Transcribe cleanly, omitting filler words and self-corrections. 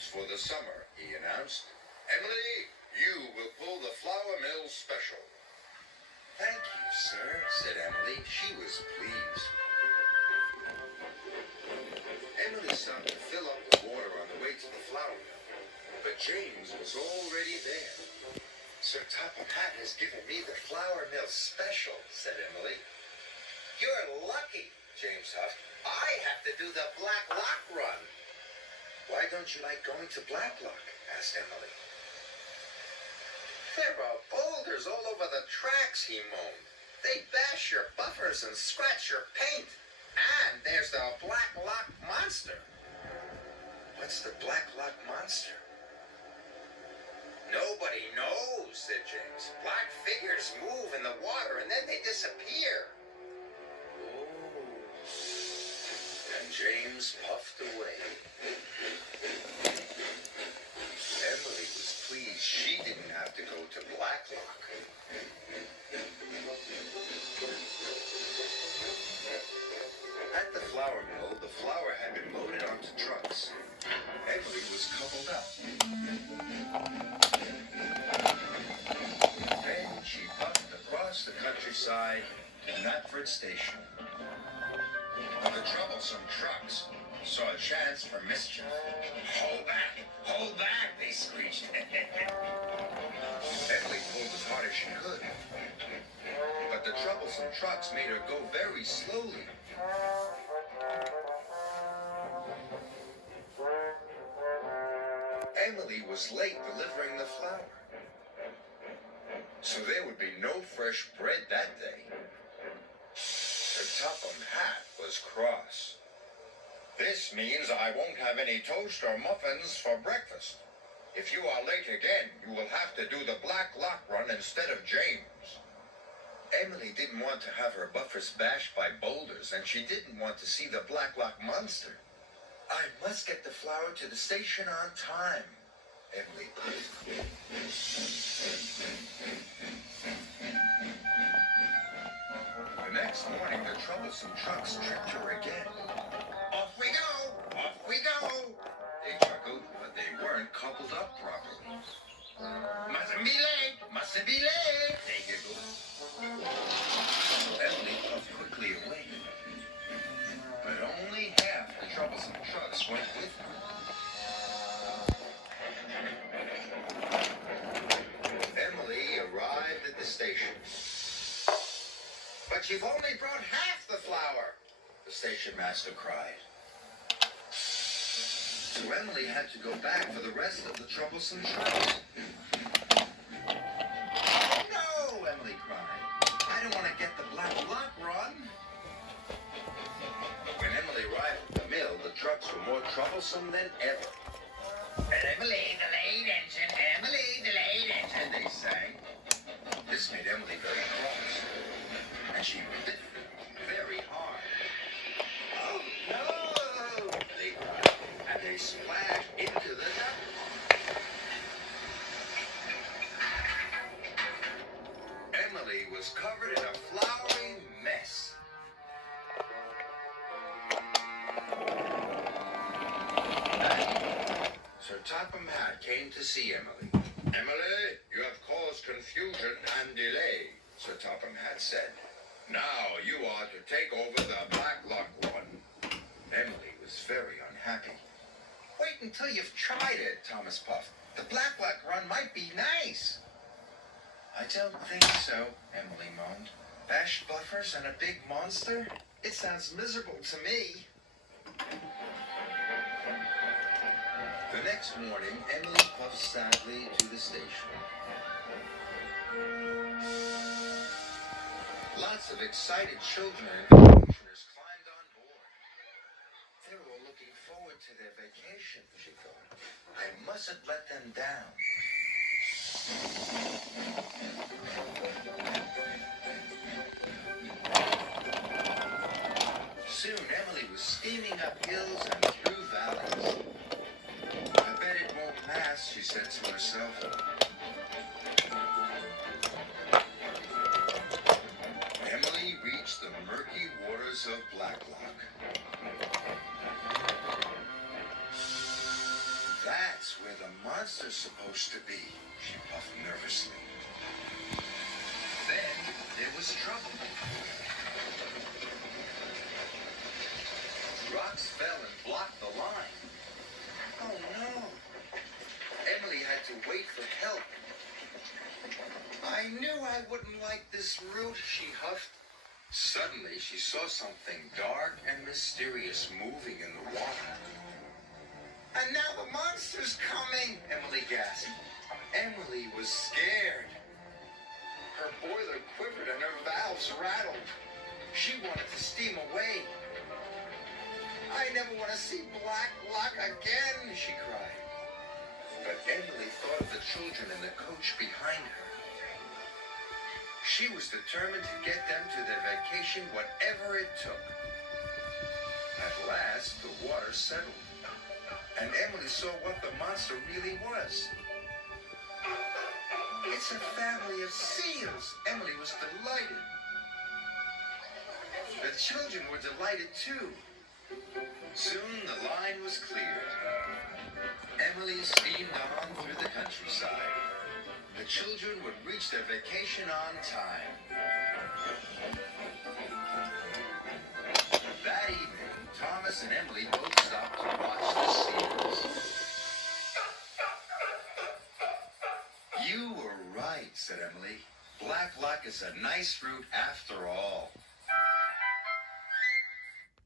troops for the summer, he announced. Emily, you will pull the flour mill special. Thank you, sir, said Emily. She was pleased. Emily stopped to fill up the water on the way to the flour mill, but James was already there. Sir Topham Hatt has given me the flour mill special, said Emily. You're lucky, James huffed. I have to do the Black Lock run. Why don't you like going to Black Lock? Asked Emily. There are boulders all over the tracks, he moaned. They bash your buffers and scratch your paint. And there's the Black Lock monster. What's the Black Lock monster? Nobody knows, said James. Black figures move in the water and then they disappear. And James puffed away. Emily was pleased she didn't have to go to Blacklock. At the flour mill, the flour had been loaded onto trucks. Emily was coupled up. Then she puffed across the countryside to Knapford Station. But the troublesome trucks saw a chance for mischief. Hold back, they screeched. Emily pulled as hard as she could. But the troublesome trucks made her go very slowly. Emily was late delivering the flour. So there would be no fresh bread that day. Sir Topham Hatt was cross. This means I won't have any toast or muffins for breakfast. If you are late again, you will have to do the Black Lock run instead of James. Emily didn't want to have her buffers bashed by boulders, and she didn't want to see the Black Lock monster. I must get the flour to the station on time, Emily puffed. The next morning, the troublesome trucks tripped her again. Off we go! Off we go! They chuckled, but they weren't coupled up properly. Mustn't be late! Mustn't be late! They giggled. Emily puffed quickly away. But only half the troublesome trucks went with her. Emily arrived at the station. But you've only brought half the flour, the station master cried. So Emily had to go back for the rest of the troublesome trucks. Oh no, Emily cried. I don't want to get the Black Lock run. When Emily arrived at the mill, the trucks were more troublesome than ever. Emily, the late engine, Emily, the late engine, they sang. This made Emily very cross. And she bit very hard. Oh no! They cried, and they splashed into the duck pond. Emily was covered in a floury mess. Sir Topham Hatt came to see Emily. Emily, you have caused confusion and delay, Sir Topham Hatt said. Now you are to take over the Black Lock run. Emily was very unhappy. Wait until you've tried it, Thomas puffed. The Black Lock run might be nice. I don't think so, Emily moaned. Bashed buffers and a big monster? It sounds miserable to me. The next morning, Emily puffed sadly to the station. Lots of excited children and vacationers climbed on board. They were all looking forward to their vacation, she thought. I mustn't let them down. Soon, Emily was steaming up hills and through valleys. I bet it won't pass, she said to herself. Emily reached the murky waters of Black Lock. That monster supposed to be? She puffed nervously. Then there was trouble. Rocks fell and blocked the line. Oh no. Emily had to wait for help. I knew I wouldn't like this route, she huffed. Suddenly she saw something dark and mysterious moving in the water. And now the monster's coming, Emily gasped. Emily was scared. Her boiler quivered and her valves rattled. She wanted to steam away. I never want to see black luck again, she cried. But Emily thought of the children in the coach behind her. She was determined to get them to their vacation, whatever it took. At last, the water settled, and Emily saw what the monster really was. It's a family of seals. Emily was delighted. The children were delighted too. Soon the line was cleared. Emily steamed on through the countryside. The children would reach their vacation on time. That evening, Thomas and Emily both stopped to watch the seals. You were right, said Emily. Black luck is a nice route after all.